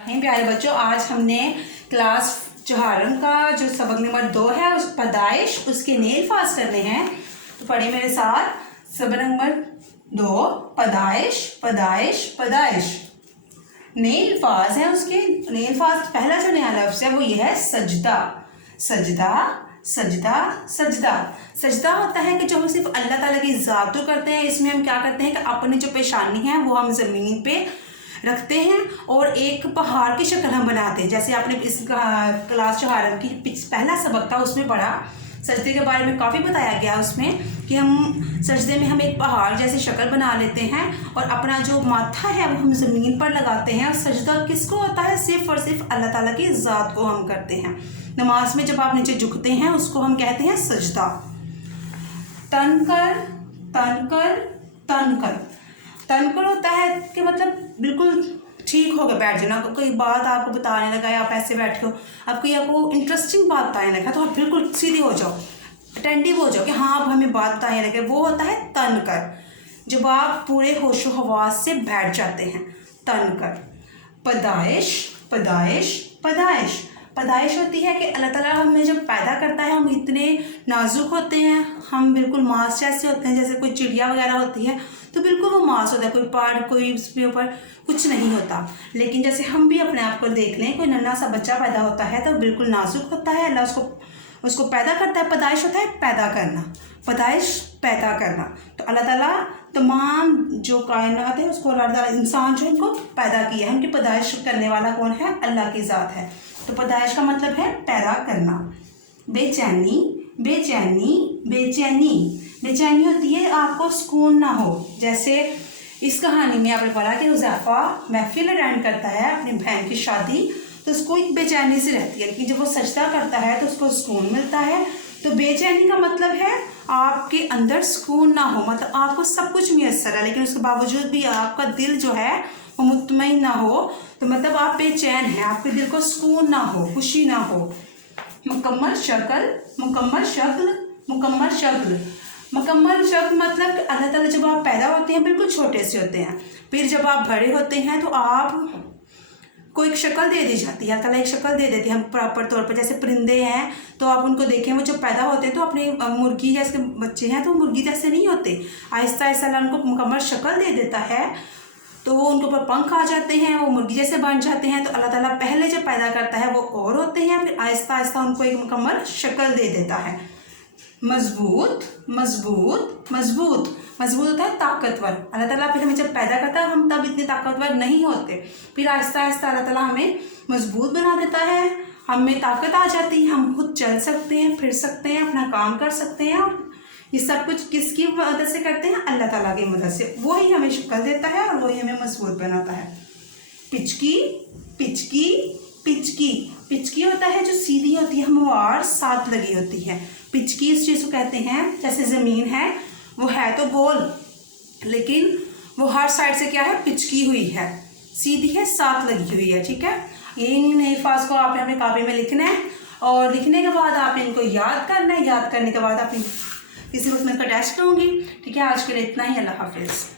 प्यारे बच्चों, आज हमने क्लास चौहारम का जो सबक नंबर 2 है उस पैदाइश उसके नेल फास्ट करने हैं। तो पढ़े मेरे साथ। सबक नंबर 2 पैदाइश पैदाइश पैदाइश। नेल फास्ट है उसके। नेल फास्ट पहला जो नया लफ्ज़ है वो ये है सजदा। सजदा सजदा सजदा। सजदा होता है कि जो हम सिर्फ अल्लाह ताला की ज़ात को करते हैं। इसमें हम क्या करते हैं कि अपनी जो पेशानी है वो हम ज़मीन पे रखते हैं और एक पहाड़ की शक्ल हम बनाते हैं। जैसे आपने इस क्लास चौहारम की पहला सबक था उसमें पढ़ा, सजदे के बारे में काफ़ी बताया गया उसमें कि हम सजदे में हम एक पहाड़ जैसी शक्ल बना लेते हैं और अपना जो माथा है वो हम ज़मीन पर लगाते हैं। और सजदा किसको होता है? सिर्फ़ और सिर्फ अल्लाह ताला की ज़ात को हम करते हैं। नमाज में जब आप नीचे झुकते हैं उसको हम कहते हैं सजदा। तनकर तनकर तनकर। तनकर होता है कि मतलब बिल्कुल ठीक हो गया बैठ जाना। कोई बात आपको बताने लगा या आप ऐसे बैठे हो, आपको इंटरेस्टिंग बात बताने लगा तो आप बिल्कुल सीधे हो जाओ, अटेंटिव हो जाओ कि हाँ अब हमें बात बताने लगे। वो होता है तनकर, जब आप पूरे होशो हवास से बैठ जाते हैं। तनकर। पैदाइश पैदाइश पैदाइश। पैदाइश होती है कि अल्लाह ताला हमें जब पैदा करता है हम इतने नाजुक होते हैं, हम बिल्कुल मांस जैसे होते हैं। जैसे कोई चिड़िया वगैरह होती है तो बिल्कुल वो मांस होता है, कोई पार्ट कोई उसके ऊपर कुछ नहीं होता। लेकिन जैसे हम भी अपने आप को देख लें, कोई नन्हा सा बच्चा पैदा होता है तो बिल्कुल नाजुक होता है। अल्लाह उसको पैदा करता है। पैदाइश होता है पैदा करना, पैदाइश पैदा करना। तो अल्लाह ताला तमाम जो कायनात है उसको अल्लाह ताला इंसान जो इनको पैदा किया है, उनकी पैदाइश करने वाला कौन है? अल्लाह की ज़ात है। तो पैदाइश का मतलब है पैदा करना। बेचैनी बेचैनी बेचैनी। बेचैनी होती है आपको सुकून ना हो। जैसे इस कहानी में आपने पढ़ा कि हुज़ैफा महफिल अटेंड करता है अपनी बहन की शादी, तो उसको एक बेचैनी से रहती है। लेकिन जब वो सजदा करता है तो उसको सुकून मिलता है। तो बेचैनी का मतलब है आपके अंदर सुकून ना हो, मतलब आपको सब कुछ मुयस्सर है लेकिन उसके बावजूद भी आपका दिल जो है वो मुतमईन ना हो, तो मतलब आप बेचैन हैं, आपके दिल को सुकून ना हो, खुशी ना हो। मुकम्मल शक्ल मुकम्मल शक्ल मुकम्मल शक्ल। मुकम्मल शक्ल मतलब कि अल्लाह ताला जब आप पैदा होते हैं बिल्कुल छोटे से होते हैं, फिर जब आप बड़े होते हैं तो आप को एक शक्ल दे दी जाती है। अल्लाह ताला एक शक्ल दे देती है हम प्रॉपर तौर पर। जैसे परिंदे हैं तो आप उनको देखें, वो जब पैदा होते हैं तो अपने मुर्गी जैसे बच्चे हैं तो मुर्गी जैसे नहीं होते, आहिस्ता आहिस्ता अल्लाह उनको मुकम्मल शक्ल दे देता है तो वो उनके ऊपर पंख आ जाते हैं, वो मुर्गी जैसे बन जाते हैं। तो अल्लाह ताला पहले जब पैदा करता है वो और होते हैं, फिर आहिस्ता आहिस्ता उनको एक मुकम्मल शक्ल दे देता है। मजबूत मजबूत मजबूत। मजबूत होता है ताकतवर। अल्लाह ताला फिर हमें जब पैदा करता है हम तब इतने ताकतवर नहीं होते, फिर आहिस्ता आहिस्ता अल्लाह ताला हमें मजबूत बना देता है, हमें ताकत आ जाती है, हम खुद चल सकते हैं, फिर सकते हैं, अपना काम कर सकते हैं। और ये सब कुछ किसकी मदद से करते हैं? अल्लाह ताला की मदद से। वही हमें शक्ल देता है और वही हमें मजबूत बनाता है। पिचकी पिचकी पिचकी। पिचकी होता है जो सीधी होती है, हमवार साथ लगी होती है। पिचकी इस चीज़ को कहते हैं, जैसे ज़मीन है वो है तो गोल लेकिन वो हर साइड से क्या है? पिचकी हुई है, सीधी है, साथ लगी हुई है। ठीक है, इन अल्फाज को आपने अपने कापी में लिखना है और लिखने के बाद आपने इनको याद करना है। याद करने के बाद आप किसी वक्त मैं इनका टेस्ट लूँगी। ठीक है, आज के लिए इतना ही। अल्लाह हाफिज़।